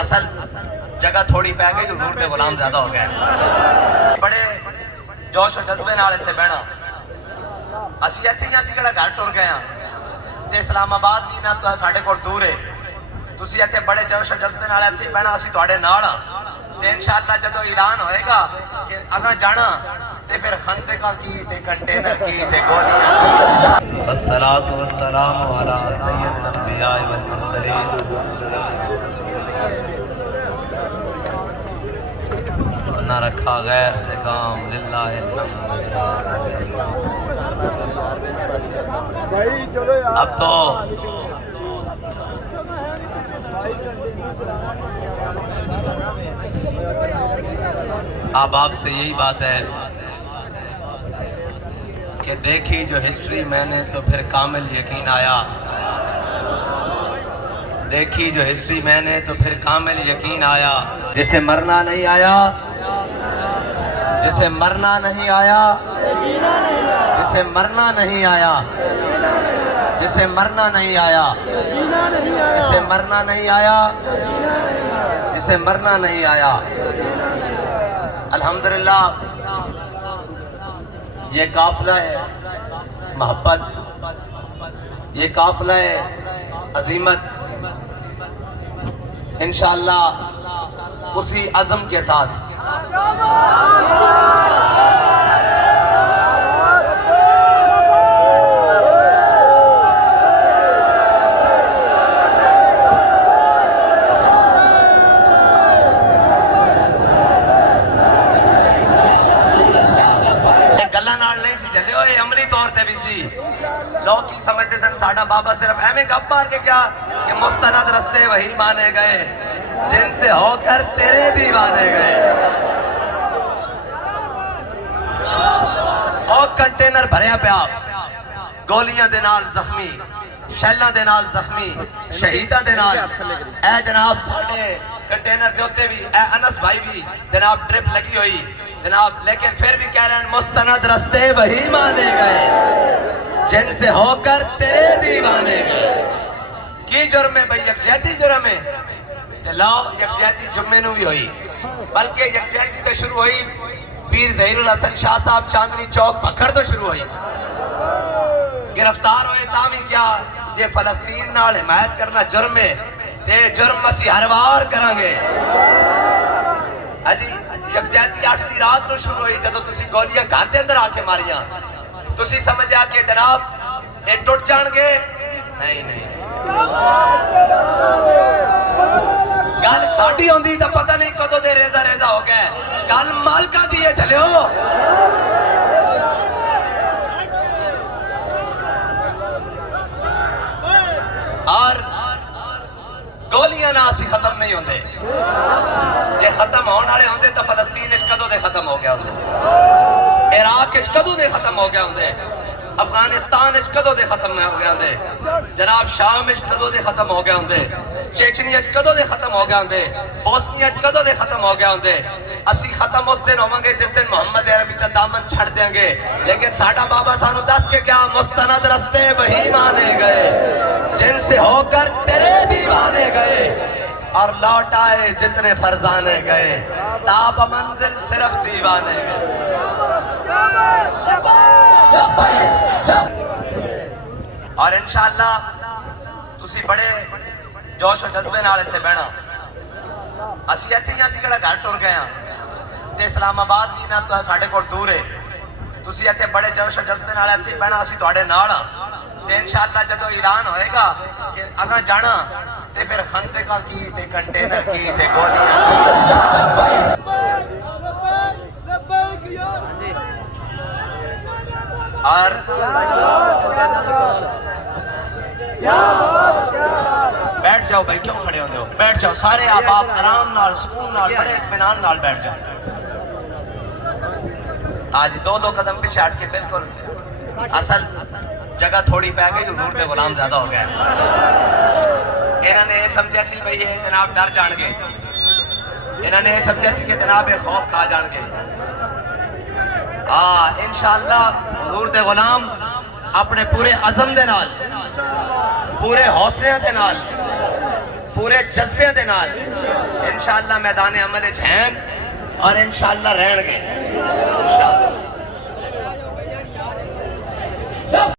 اصل جگہ تھوڑی پہ گئی، حضور دے غلام زیادہ ہو گئے، بڑے جوش و جذبے نال اتنے بہنا اسی اتنے ہی اسی کہڑا گھر ٹر گئے ہاں تے اسلام آباد بھی نہ تو ساڈے کول دور ہے، تسی اتنے بڑے جوش و جذبے نال اتنے ہی بہنا اسی تواڈے نال ہاں تے انشاءاللہ جدوں اعلان ہوئے گا کہ اگاں جانا تے پھر خندقاں کی تے کنٹینر کی تے گولیاں کی۔ والصلاة والسلام علی سید الانبیاء والمرسلین نہ رکھا غیر سے کام للہ اب تو اب آپ سے یہی بات ہے کہ دیکھی جو ہسٹری میں نے تو پھر کامل یقین آیا، دیکھی جو ہسٹری میں نے تو پھر کامل یقین آیا، جسے مرنا نہیں آیا، جسے مرنا نہیں آیا، جسے مرنا نہیں آیا، جسے مرنا نہیں آیا، جسے مرنا نہیں آیا، جسے مرنا نہیں آیا۔ الحمدللہ یہ قافلہ ہے محبت، یہ قافلہ ہے عظیمت، انشاءاللہ اسی عزم کے ساتھ چلے ہوئے عملی طور تے بھی سی لوگ کی سمجھتے سن ساڑھا بابا صرف ایمیں گپ مار کے کیا کہ مستند رستے وہی مانے گئے جن سے ہو کر تیرے دیوانے گئے، اور کنٹینر بھریا پیا گولیاں دے نال زخمی، شیلاں دے نال زخمی، شہیدہ دے نال، اے جناب ساڑھے کنٹینر دے ہوتے بھی اے انس بھائی بھی جناب ڈرپ لگی ہوئی جناب، لیکن پھر بھی کہہ رہے ہیں مستند رستے وہی مانے گئے جن سے ہو کر تیرے دیوانے گئے۔ کی جرم ہے بھئی؟ یکجہتی جرم ہے تے لاؤ یکجہتی جمعے نو بھی ہوئی، بلکہ یکجہتی تو شروع ہوئی پیر ظہیر الحسن شاہ صاحب چاندنی چوک پکھر تو شروع ہوئی، گرفتار ہوئے تامی کیا جے فلسطین نال حمایت کرنا جرم ہے تے جرم اسی ہر وار کرانگے۔ اجی یکجہتی 8 دی رات نو شروع ہوئی جدو تسی گولیاں گھر دے اندر آ کے ماریاں، تسی سمجھا کہ جناب اے ٹوٹ جان گے، نہیں نہیں گل ساڑی ہوندی تا پتہ نہیں کدو دے ریزہ ریزہ ہو گئے، گل مالکہ دیئے چلے ہو۔ اور گولیاں نہ اسی ختم نہیں ہوندے، جے ختم ہونے والے ہوندے تو فلسطین اچ کدوں دے ختم ہو گیا ہوندے، عراق اچ کدوں دے ختم ہو گیا ہوندے، افغانستان اچ کدوں دے ختم ہو گیا ہوندے، جناب شام اچ کدوں دے ختم ہو گیا ہوندے، چیچنی اچ کدوں دے ختم ہو گیا ہوندے، بوسنی اچ کدوں دے ختم ہو گیا ہوندے۔ اسی ختم اس دن ہوواں گے جس دن محمد عربی دا دامن چھڑ دیں گے، لیکن ساڑھا بابا سانو دس کے کیا مستند رستے وہی مانے گئے جن سے ہو کر تیرے دیوانے گئے، اور لوٹ آئے جتنے فرزانے گئے تاب منزل صرف دیوانے گئے۔ اور انشاءاللہ تسی بڑے جوش و جذبے نال اتنے بہنا اسی اتنے ہی اسی کہڑا گھر ٹر گئے ہاں تے اسلام آباد بھی نہ تو ساڑے کول دور ہے، تسی اتنے بڑے جوش و جذبے نال اتنے بہنا اسی تواڈے نال ہاں تے انشاءاللہ جدوں اعلان ہوئے گا کہ اگاں جانا تے پھر خندقاں کی تے کنٹینر کی تے گولیاں اور بیٹھ جاؤ بھائی، کیوں کھڑے ہوندے ہو؟ بیٹھ جاؤ سارے آپ آرام نال سکون نال بڑے اطمینان نال بیٹھ جاؤ۔ آج دو قدم پیچھے ہٹ کے بالکل اصل جگہ تھوڑی پہ گئی، حضور دے غلام زیادہ ہو گئے، انہوں نے یہ سمجھا سی بھئی یہ جناب ڈر جان گے، انہوں نے یہ سمجھا سی کہ جناب یہ خوف کھا جان گے۔ انشاءاللہ حضور دے غلام اپنے پورے عزم دے نال، پورے حوصلے دے نال پورے جذبے دے نال انشاءاللہ میدان عمل وچ ہیں اور انشاءاللہ رہن گے انشاءاللہ